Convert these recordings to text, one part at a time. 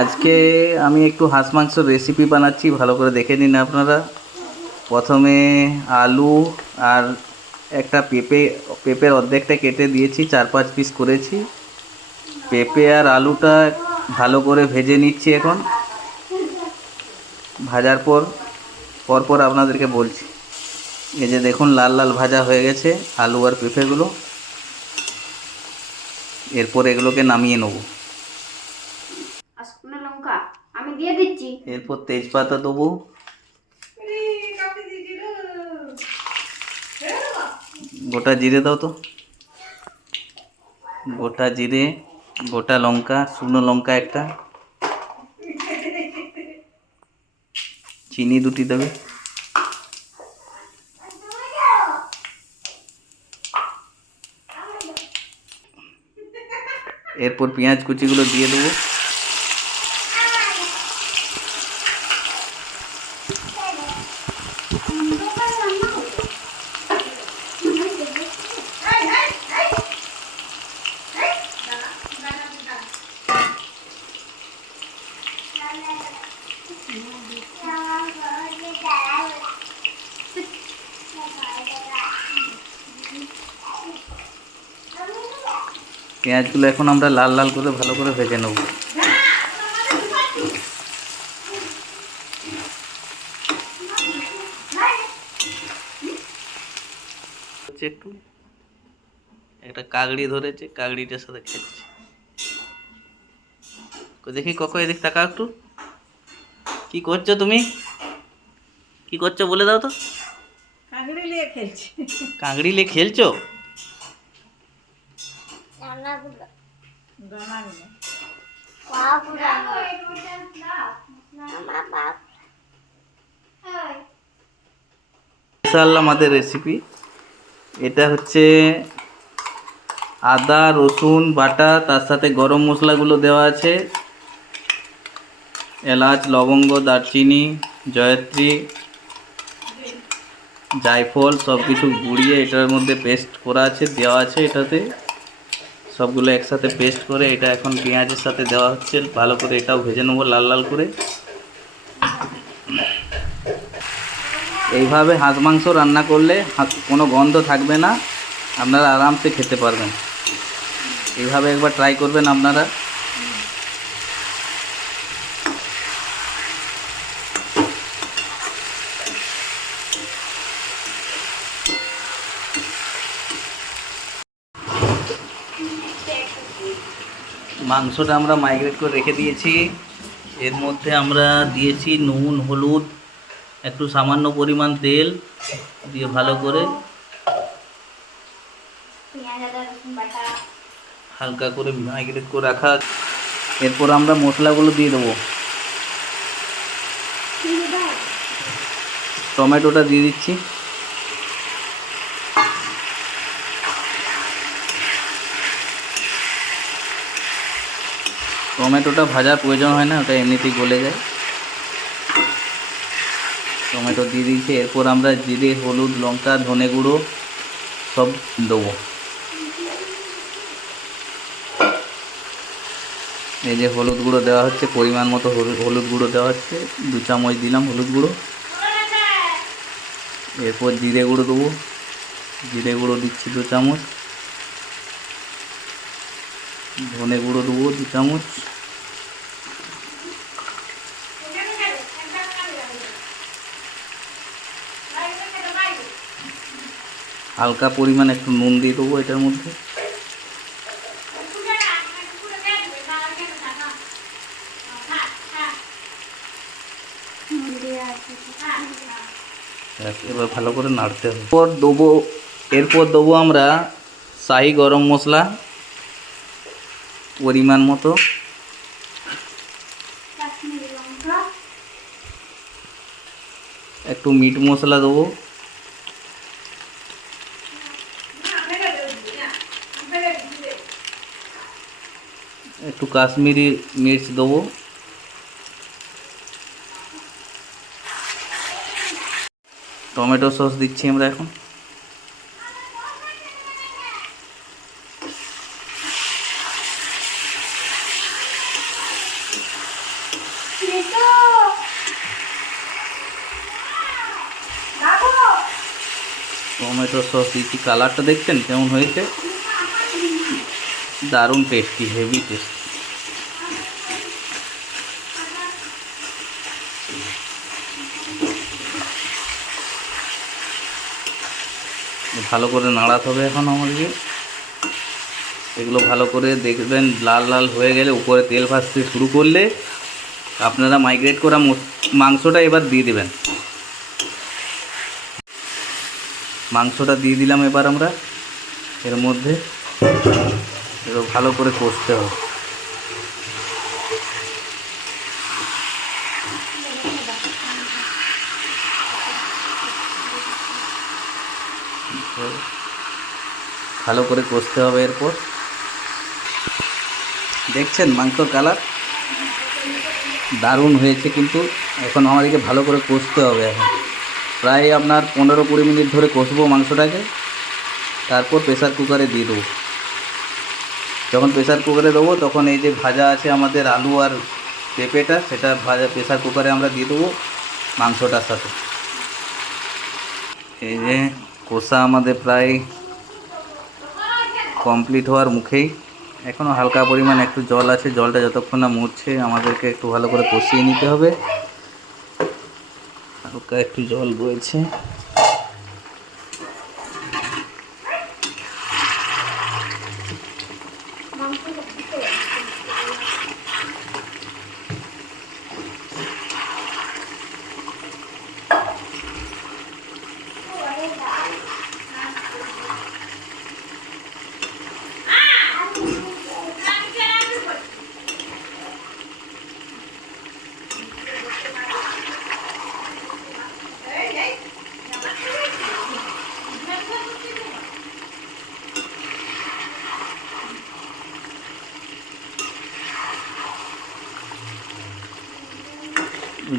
আজকে আমি একটু হাঁস মাংসের রেসিপি বানাচ্ছি, ভালো করে দেখে নিন আপনারা। প্রথমে আলু আর একটা পেঁপের অর্ধেকটা কেটে দিয়েছি, 4-5 পিস করেছি। পেঁপে আর আলুটা ভালো করে ভেজে নিচ্ছি এখন। ভাজার পর আপনাদেরকে বলছি। এই যে দেখুন, লাল লাল ভাজা হয়ে গেছে আলু আর পেঁপেগুলো। এরপর এগুলোকে নামিয়ে নেব। শুকনো লঙ্কা আমি দিয়ে দিচ্ছি। এরপর তেজপাতা দেবো, গোটা জিরে দাও তো, গোটা জিরে, গোটা লঙ্কা, শুকনো লঙ্কা একটা, চিনি 2টি দেবে। এরপর পেঁয়াজ কুচিগুলো দিয়ে দেবো। পেঁয়াজগুলো এখন আমরা লাল লাল করে ভালো করে ভেজে নেব। একটু একটা কাগড়ি ধরেছে, কাগড়িটার সাথে খেলছে। দেখি কখন এদিক তাকা একটু। কি করছো তুমি? কি করছো বলে দাও তো। কাঁকড়ি নিয়ে খেলছি। কাগড়ি নিয়ে খেলছো? আমাদের রেসিপি এটা হচ্ছে আদা রসুন বাটা, তার সাথে গরম মশলাগুলো দেওয়া আছে, এলাচ লবঙ্গ দারচিনি জয়ত্রী জায়ফল সব কিছু গুঁড়িয়ে এটার মধ্যে পেস্ট করা আছে, দেওয়া আছে। এটাতে সবগুলো একসাথে পেস্ট করে এটা এখন পেঁয়াজের সাথে দেওয়া হচ্ছে। ভালো করে এটাও ভেজে নেবো লাল লাল করে। এইভাবে হাঁস মাংস রান্না করলে কোনো গন্ধ থাকবে না, আপনারা আরামসে খেতে পারবেন। এইভাবে একবার ট্রাই করবেন আপনারা। মাংসটা আমরা মাইগ্রেট করে রেখে দিয়েছি। এর মধ্যে আমরা দিয়েছি নুন হলুদ, একটু সামান্য পরিমাণ তেল দিয়ে ভালো করে হালকা করে মাইগ্রেট করে রাখা। এরপর আমরা মশলাগুলো দিয়ে দেবো। টমেটোটা দিয়ে দিচ্ছি, টমেটোটা ভাজার প্রয়োজন হয় না, ওটা এমনিতেই গলে যায়। টমেটো দিয়ে দিয়েছি। এরপর আমরা জিরে হলুদ লঙ্কা ধনে গুঁড়ো সব দেবো। এই যে হলুদ গুঁড়ো দেওয়া হচ্ছে, পরিমাণ মতো হলুদ গুঁড়ো দেওয়া হচ্ছে, 2 চামচ দিলাম হলুদ গুঁড়ো। এরপর জিরে গুঁড়ো দেবো, জিরে গুঁড়ো দিচ্ছি 2 চামচ, ধনে গুঁড়ো দেবো 2 চামচ, হালকা পরিমাণ একটু নুন দিয়ে দেবো এটার মধ্যে। এবার ভালো করে নাড়তে হবে। এরপর দেবো আমরা শাহি গরম মশলা পরিমাণ মতো, একটু মিট মশলা দেবো, একটু কাশ্মীরি মির্চ দেবো, টমেটো সস দিচ্ছি আমরা এখন। টমেটো সস দিচ্ছি। কালারটা দেখছেন কেমন হয়েছে? দারুণ টেস্টি, হেভি টেস্টি। ভালো করে নাড়াতে হবে এখন আমাদেরকে। এগুলো ভালো করে দেখবেন লাল লাল হয়ে গেলে, উপরে তেল ভাসতে শুরু করলে আপনারা মাইগ্রেট করা মাংসটা এবার দিয়ে দেবেন। মাংসটা দিয়ে দিলাম এবার আমরা এর মধ্যে। এবার ভালো করে কষতে হবে। ভালো করে কষতে হবে। এরপর দেখছেন মাংসর কালার দারুণ হয়েছে, কিন্তু এখন আমাদেরকে ভালো করে কষতে হবে। এখন প্রায় আপনার 15-20 মিনিট ধরে কষবো মাংসটাকে। তারপর প্রেসার কুকারে দিয়ে দেবো। যখন প্রেসার কুকারে দেবো তখন এই যে ভাজা আছে আমাদের আলু আর পেঁপেটা, সেটা ভাজা প্রেসার কুকারে আমরা দিয়ে দেবো মাংসটার সাথে। এই যে কষা আমাদের প্রায় কমপ্লিট হওয়ার মুখেই। এখনও হালকা পরিমাণ একটু জল আছে, জলটা যতক্ষণ না মরছে আমাদেরকে একটু ভালো করে কষিয়ে নিতে হবে। হালকা একটু জল রয়েছে।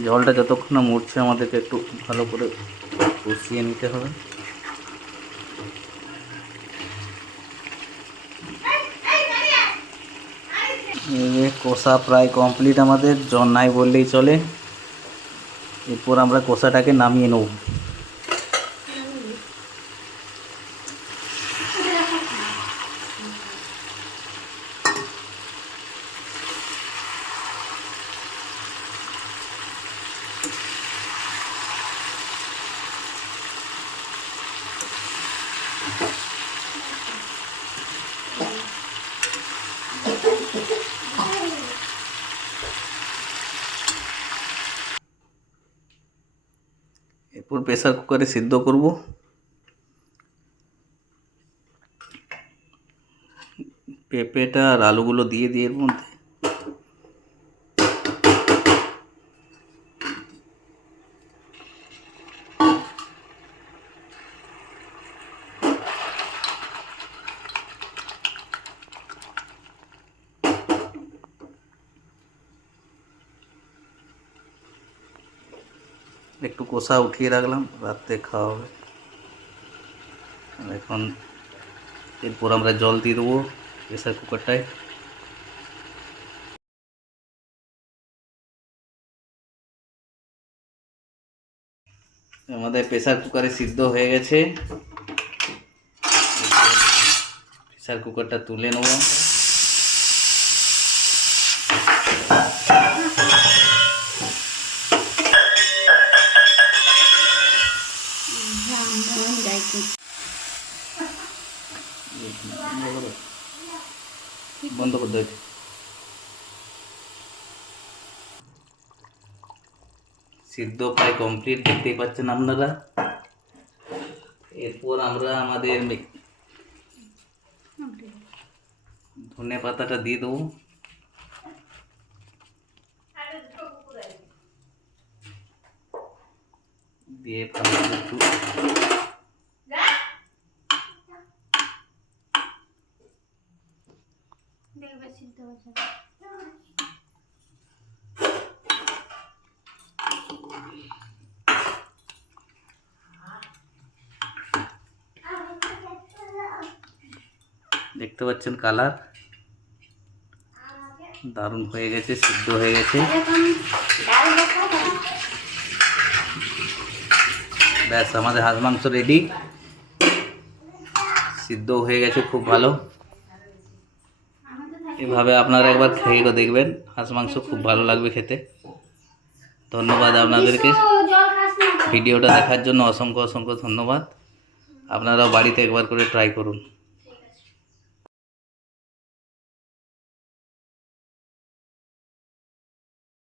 জলটা যতক্ষণ না মরছে আমাদেরকে একটু ভালো করে কষিয়ে নিতে হবে। এই কষা প্রায় কমপ্লিট আমাদের, জল নাই বললেই চলে। এরপর আমরা কষাটাকে নামিয়ে নেব। এরপর প্রেসার কুকারে সিদ্ধ করব। পেঁপেটা আর আলুগুলো দিয়ে দিয়ে এর মধ্যে একটু কষা উঠিয়ে রাখলাম, রাত্রে খাওয়া হবে। এখন এরপর আমরা জল দিয়ে দেবো প্রেসার কুকারটায়। আমাদের প্রেসার কুকারে সিদ্ধ হয়ে গেছে। প্রেসার কুকারটা তুলে নেব। বন্ধ করে দেয়। সিদ্ধ প্রায় কমপ্লিট, দেখতেই পাচ্ছেন আপনারা। এরপর আমরা আমাদের ধনে পাতাটা দিয়ে দেবো। দিয়ে একটু দেখতে পাচ্ছেন কালার দারুণ হয়ে গেছে, সিদ্ধ হয়ে গেছে। ব্যাস আমাদের হাঁস মাংস রেডি। সিদ্ধ হয়ে গেছে খুব ভালো। এভাবে আপনারা একবার খেয়ে দেখবেন, হাঁস মাংস খুব ভালো লাগবে খেতে। ধন্যবাদ আপনাদেরকে, জল খাস না তো। ভিডিওটা দেখার জন্য অসংখ্য অসংখ্য ধন্যবাদ। আপনারাও বাড়িতে একবার করে ট্রাই করুন।